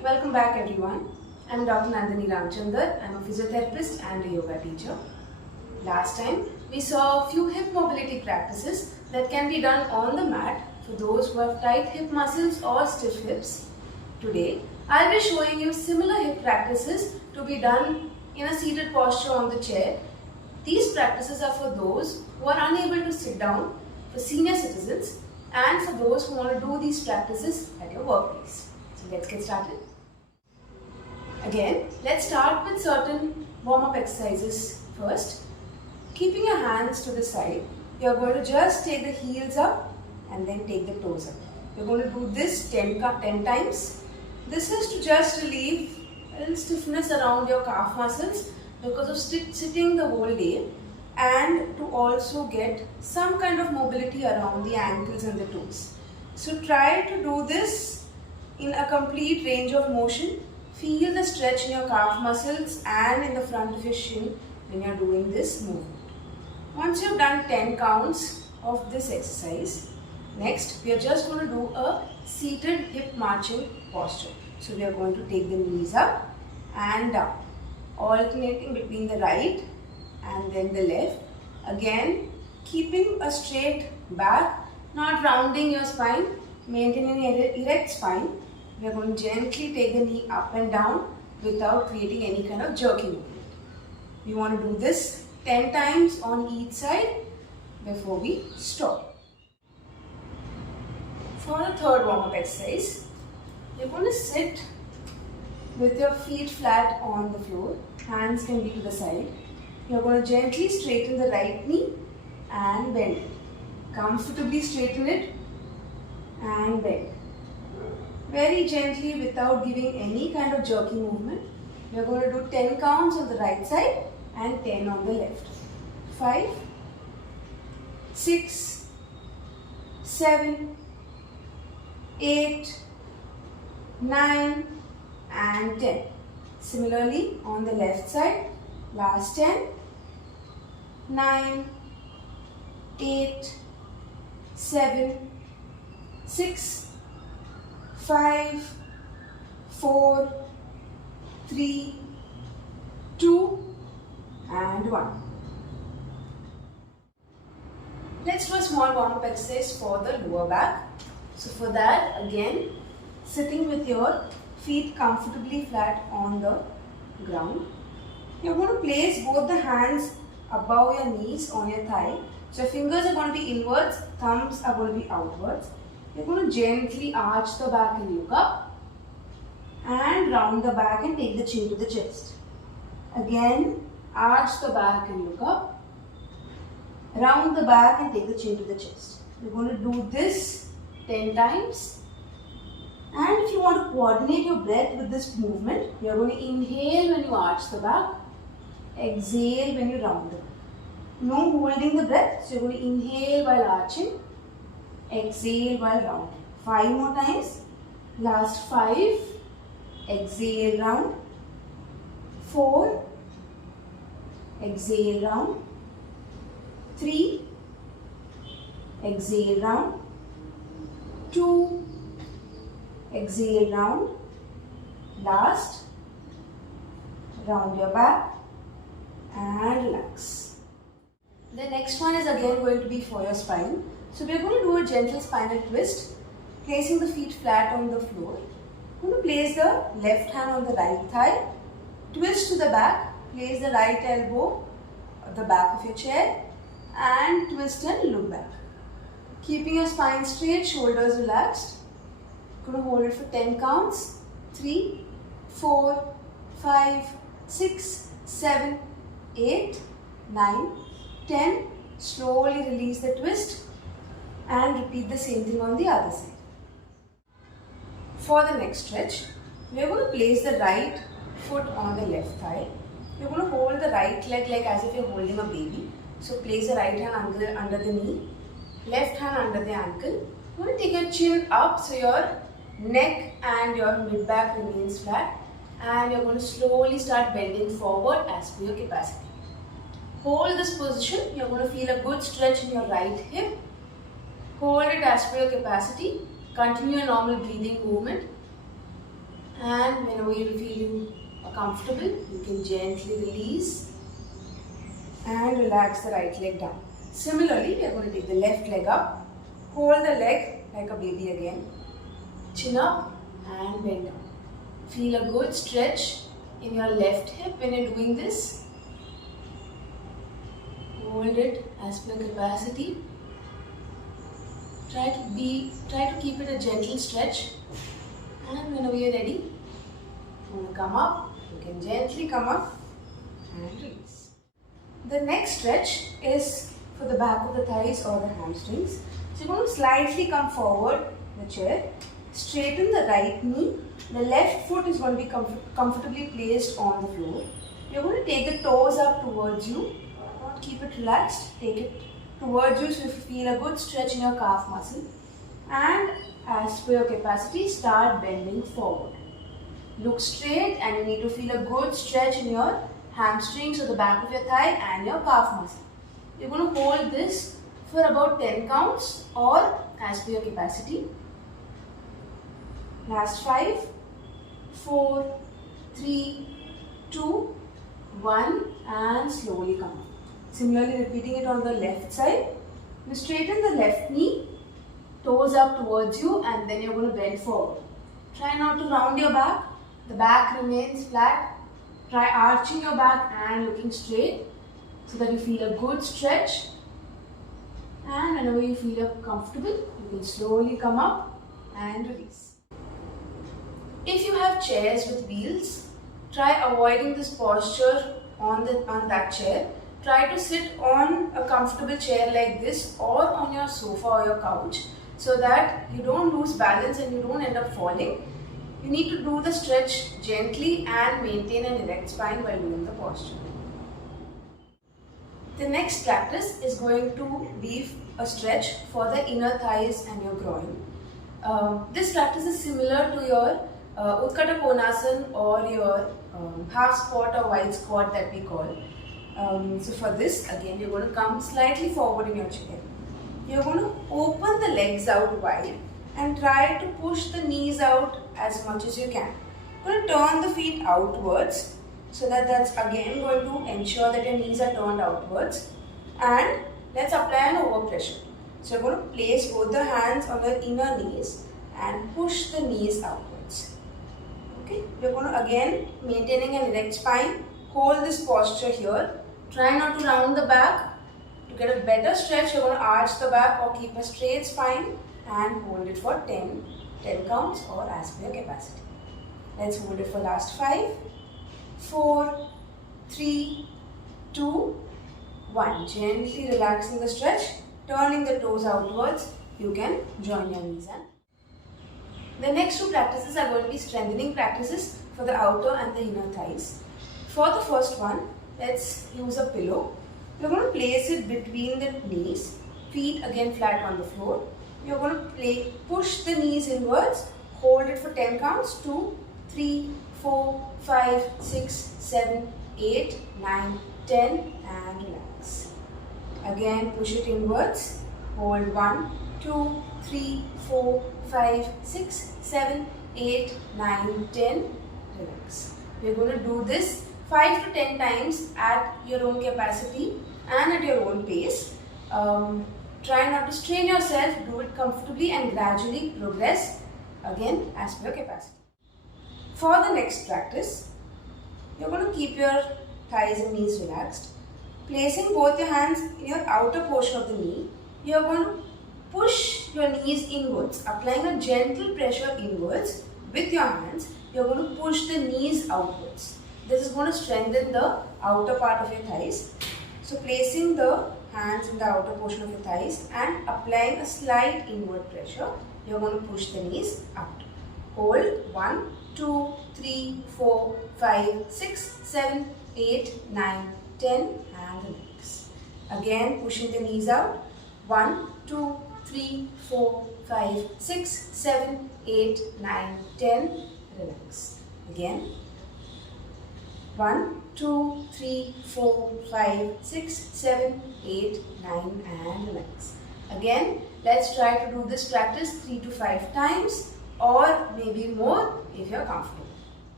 welcome back everyone. I'm Dr. Nandini Ramchandar. I'm a physiotherapist and a yoga teacher. Last time we saw a few hip mobility practices that can be done on the mat for those who have tight hip muscles or stiff hips. Today I'll be showing you similar hip practices to be done in a seated posture on the chair. These practices are for those who are unable to sit down, for senior citizens, and for those who want to do these practices at your workplace. So let's get started. Again, let's start with certain warm-up exercises first. Keeping your hands to the side, you're going to just take the heels up and then take the toes up. You're going to do this 10 times. This is to just relieve a little stiffness around your calf muscles because of sitting the whole day, and to also get some kind of mobility around the ankles and the toes. So try to do this in a complete range of motion. Feel the stretch in your calf muscles and in the front of your shin when you're doing this movement. Once you've done 10 counts of this exercise, next we are just going to do a seated hip marching posture. So we are going to take the knees up and down, alternating between the right and then the left. Again, keeping a straight back, not rounding your spine, maintaining an erect spine. We are going to gently take the knee up and down without creating any kind of jerky movement. We want to do this 10 times on each side before we stop. For the third warm-up exercise, you're going to sit with your feet flat on the floor. Hands can be to the side. You're going to gently straighten the right knee and bend it. Comfortably straighten it and bend. Very gently without giving any kind of jerky movement. You're going to do 10 counts on the right side and 10 on the left. 5, 6, 7, 8, 9 and 10. Similarly on the left side, last 10, 9, 8, 7, 6, 5, 4, 3, 2 and 1. Let's do a small warm-up exercise for the lower back. So for that, again, sitting with your feet comfortably flat on the ground. You're going to place both the hands above your knees on your thigh. So your fingers are going to be inwards, thumbs are going to be outwards. You're going to gently arch the back and look up and round the back and take the chin to the chest. Again, arch the back and look up, round the back and take the chin to the chest. You're going to do this 10 times. And if you want to coordinate your breath with this movement, you're going to inhale when you arch the back, exhale when you round the back. No holding the breath, so you're going to inhale while arching, exhale while rounding. 5 more times. Last 5, exhale round. 4, exhale round. 3, exhale round. 2, exhale round. Last, round your back and relax. The next one is again going to be for your spine. So we are going to do a gentle spinal twist, placing the feet flat on the floor. I'm going to place the left hand on the right thigh, twist to the back, place the right elbow at the back of your chair and twist and look back. Keeping your spine straight, shoulders relaxed. Going to hold it for 10 counts. 3, 4, 5, 6, 7, 8, 9, 10. Slowly release the twist and repeat the same thing on the other side. For the next stretch, we are going to place the right foot on the left thigh. You're going to hold the right leg like as if you're holding a baby. So place the right hand under the knee, left hand under the ankle. You're going to take your chin up so your neck and your mid back remains flat, and you're going to slowly start bending forward as per your capacity. Hold this position. You're going to feel a good stretch in your right hip. Hold it as per your capacity. Continue a normal breathing movement. And whenever you feel comfortable, you can gently release and relax the right leg down. Similarly, we are going to take the left leg up, hold the leg like a baby again, chin up and bend down. Feel a good stretch in your left hip when you're doing this. Hold it as per capacity. Try to keep it a gentle stretch, and whenever you're ready, you want to come up, you can gently come up and release. The next stretch is for the back of the thighs or the hamstrings. So you're going to slightly come forward in the chair, straighten the right knee, the left foot is going to be comfortably placed on the floor. You're going to take the toes up towards you, not keep it relaxed, take it towards you so you feel a good stretch in your calf muscle, and as per your capacity start bending forward. Look straight and you need to feel a good stretch in your hamstrings or the back of your thigh and your calf muscle. You're going to hold this for about 10 counts or as per your capacity. Last 5, 4, 3, 2, 1 and slowly come up. Similarly repeating it on the left side. You straighten the left knee, toes up towards you, and then you're going to bend forward. Try not to round your back. The back remains flat. Try arching your back and looking straight so that you feel a good stretch. And whenever you feel comfortable, you can slowly come up and release. If you have chairs with wheels, try avoiding this posture on that chair. Try to sit on a comfortable chair like this or on your sofa or your couch so that you don't lose balance and you don't end up falling. You need to do the stretch gently and maintain an erect spine while doing the posture. The next practice is going to be a stretch for the inner thighs and your groin. This practice is similar to your Utkata Konasana or your half squat or wide squat that we call. So for this, again, you're going to come slightly forward in your chair. You're going to open the legs out wide and try to push the knees out as much as you can. You're going to turn the feet outwards so that's again going to ensure that your knees are turned outwards. And let's apply an overpressure. So you're going to place both the hands on the inner knees and push the knees outwards. Okay, we're going to again maintaining an erect spine. Hold this posture here. Try not to round the back. To get a better stretch, you're going to arch the back or keep a straight spine and hold it for 10 counts or as per your capacity. Let's hold it for last 5, 4, 3, 2, 1. Gently relaxing the stretch, turning the toes outwards. You can join your knees. The next two practices are going to be strengthening practices for the outer and the inner thighs. For the first one, let's use a pillow. We're going to place it between the knees, feet again flat on the floor. You're going to push the knees inwards, hold it for 10 counts, 2, 3, 4, 5, 6, 7, 8, 9, 10 and relax. Again push it inwards, hold 1, 2, 3, 4, 5, 6, 7, 8, 9, 10, relax. We're going to do this 5 to 10 times at your own capacity and at your own pace. Try not to strain yourself, do it comfortably and gradually progress again as per your capacity. For the next practice, you're going to keep your thighs and knees relaxed. Placing both your hands in your outer portion of the knee, you're going to push your knees inwards, applying a gentle pressure inwards with your hands. You're going to push the knees outwards. This is going to strengthen the outer part of your thighs. So placing the hands in the outer portion of your thighs and applying a slight inward pressure, you're going to push the knees out. Hold 1, 2, 3, 4, 5, 6, 7, 8, 9, 10 and relax. Again pushing the knees out. 1, 2, 3, 4, 5, 6, 7, 8, 9, 10. Relax. Again. 1, 2, 3, 4, 5, 6, 7, 8, 9 and relax. Again, let's try to do this practice 3 to 5 times or maybe more if you're comfortable.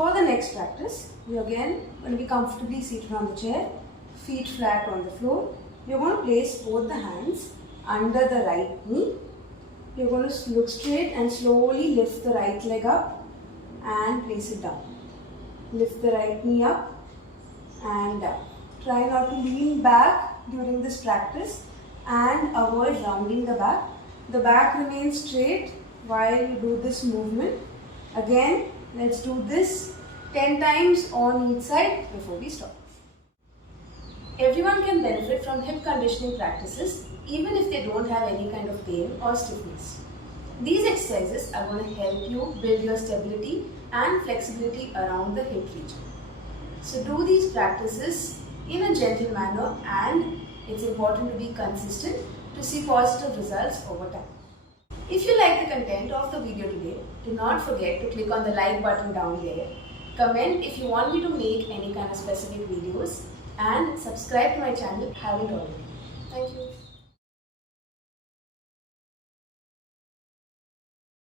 For the next practice, you're again going to be comfortably seated on the chair, feet flat on the floor. You're going to place both the hands under the right knee. You're going to look straight and slowly lift the right leg up and place it down. Lift the right knee up and down. Try not to lean back during this practice and avoid rounding the back. The back remains straight while you do this movement. Again, let's do this 10 times on each side before we stop. Everyone can benefit from hip conditioning practices even if they don't have any kind of pain or stiffness. These exercises are going to help you build your stability and flexibility around the hip region. So do these practices in a gentle manner, and it's important to be consistent to see positive results over time. If you like the content of the video today, do not forget to click on the like button down there. Comment if you want me to make any kind of specific videos and subscribe to my channel if you haven't already.